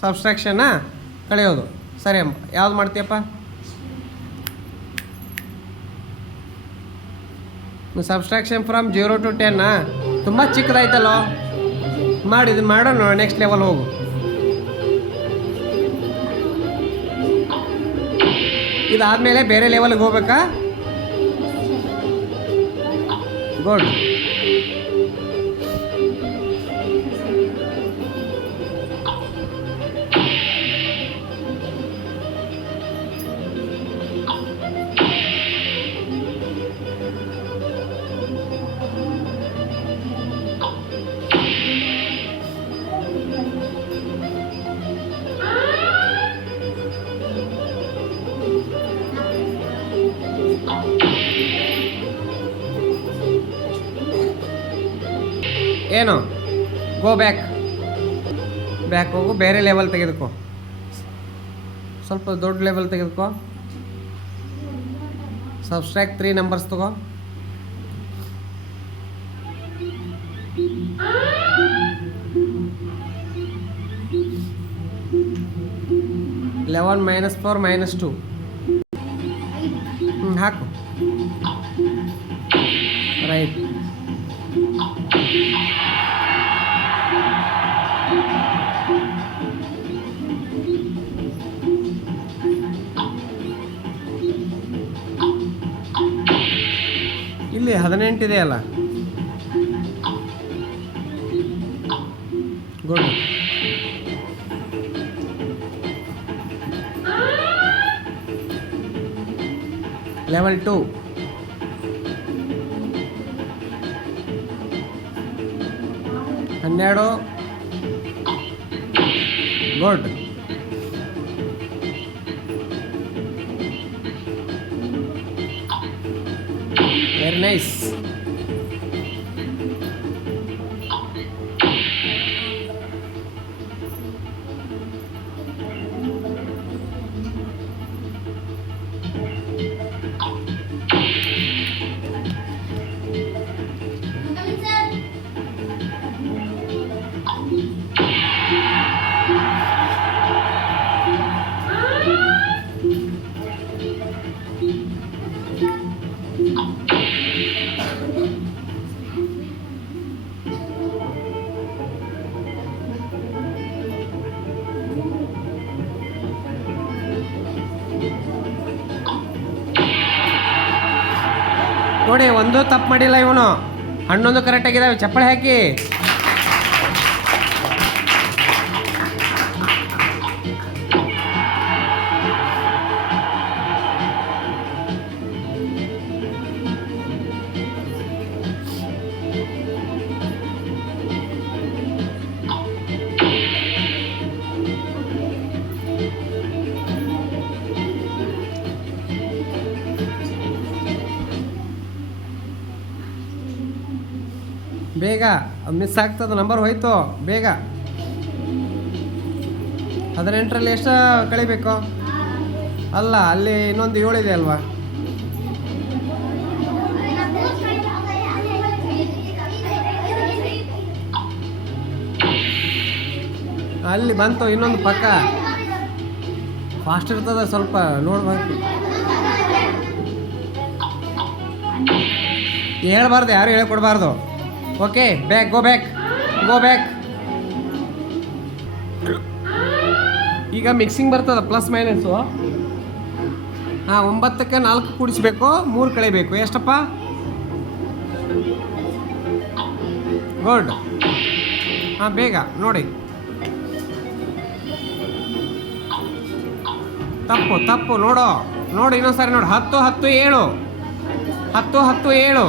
ಸಬ್ಸ್ಟ್ರಾಕ್ಷನ್ನ ಕಳೆಯೋದು. ಸರಿ ಅಮ್ಮ. ಯಾವ್ದು ಮಾಡ್ತೀಯಪ್ಪ? ಸಬ್ಸ್ಟ್ರಾಕ್ಷನ್ ಫ್ರಮ್ ಜೀರೋ ಟು ಟೆನ್ನಾ ತುಂಬ ಚಿಕ್ಕದಾಯ್ತಲ್ಲೋ? ಮಾಡಿ ಇದು ಮಾಡೋಣ ನೆಕ್ಸ್ಟ್ ಲೆವೆಲ್ ಹೋಗು. ಇದಾದಮೇಲೆ ಬೇರೆ ಲೆವೆಲ್ಗೆ ಹೋಗ್ಬೇಕಾ? ಗುಡ್ ಏನು ಗೋ ಬ್ಯಾಕ್ ಬ್ಯಾಕ್ ಹೋಗು, ಬೇರೆ ಲೆವೆಲ್ ತೆಗೆದುಕೋ. ಸ್ವಲ್ಪ ದೊಡ್ಡ ಲೆವೆಲ್ ತೆಗೆದುಕೋ. ಸಬ್ಸ್ಟ್ರಾಕ್ಟ್ ತ್ರೀ ನಂಬರ್ಸ್ ತಗೋ. Eleven minus four minus two ಹ್ಞೂ ಹಾಕು. ರೈಟ್ ಇಲ್ಲಿ ಹದಿನೆಂಟಿದೆ ಅಲ್ಲ? ಗುಡ್ ಲೆವೆಲ್ ಟು ಹನ್ನೆರಡು. ಗುಡ್ very nice ನೋಡಿ ಒಂದು ತಪ್ಪು ಮಾಡಿಲ್ಲ ಇವನು. ಹಣ್ಣೊಂದು ಕರೆಕ್ಟ್ ಆಗಿದಾವೆ. ಚಪ್ಪಳೆ ಹಾಕಿ. ಬೇಗ ಮಿಸ್ ಆಗ್ತದ ನಂಬರ್ ಹೋಯ್ತು, ಬೇಗ. ಹದಿನೆಂಟರಲ್ಲಿ ಎಷ್ಟು ಕಳಿಬೇಕು. ಅಲ್ಲ, ಅಲ್ಲಿ ಇನ್ನೊಂದು ಏಳಿದೆ ಅಲ್ವಾ? ಅಲ್ಲಿ ಬಂತು, ಇನ್ನೊಂದು ಪಕ್ಕ. ಫಾಸ್ಟ್ ಇರ್ತದೆ ಸ್ವಲ್ಪ, ನೋಡ್ಬೇಕು. ಹೇಳ್ಬಾರ್ದು, ಯಾರು ಹೇಳ್ಕೊಡ್ಬಾರ್ದು okay back go back go back ಈಗ ಮಿಕ್ಸಿಂಗ್ ಬರ್ತದ ಪ್ಲಸ್ ಮೈನಸ್ಸು ಹಾಂ ಒಂಬತ್ತಕ್ಕೆ ನಾಲ್ಕು ಕೂಡಿಸ್ಬೇಕು ಮೂರು ಕಳಿಬೇಕು. ಎಷ್ಟಪ್ಪ? ಗುಡ್ ಹಾಂ ಬೇಗ ನೋಡಿ. ತಪ್ಪು ತಪ್ಪು ನೋಡು. ನೋಡು ಇನ್ನೊಂದ್ಸರಿ ನೋಡು. ಹತ್ತು ಹತ್ತು ಏಳು. ಹತ್ತು ಹತ್ತು ಏಳು.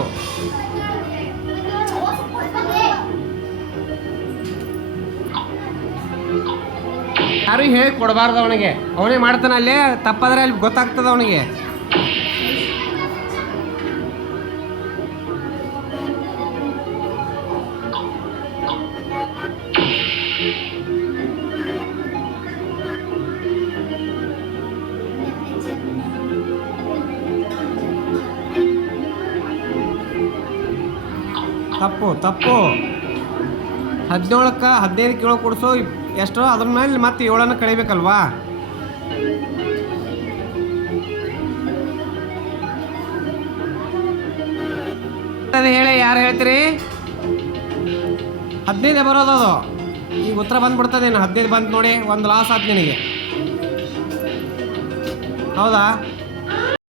ಯಾರು ಹೇಳಿ ಕೊಡಬಾರ್ದು ಅವನಿಗೆ. ಅವನೇ ಮಾಡ್ತಾನೆ ಅಲ್ಲೇ, ತಪ್ಪಾದ್ರೆ ಅಲ್ಲಿ ಗೊತ್ತಾಗ್ತದ ಅವನಿಗೆ. ತಪ್ಪು ತಪ್ಪು. ಹದಿನೇಳಕ್ಕೆ ಹದಿನೈದು ಕಿಲೋ ಕೊಡಿಸು ಎಷ್ಟು ಅದ್ರ ಮೇಲೆ ಮತ್ತೆ ಏಳನ್ನು ಕಳಿಬೇಕಲ್ವಾ? ಅದು ಹೇಳಿ, ಯಾರು ಹೇಳ್ತೀರಿ? ಹದಿನೈದೇ ಬರೋದು ಅದು. ಈಗ ಉತ್ತರ ಬಂದ್ಬಿಡ್ತದೇನು? ಹದಿನೈದು ಬಂತು ನೋಡಿ, ಒಂದು ಲಾಸ್ ಆಯ್ತು ನಿನಗೆ. ಹೌದಾ?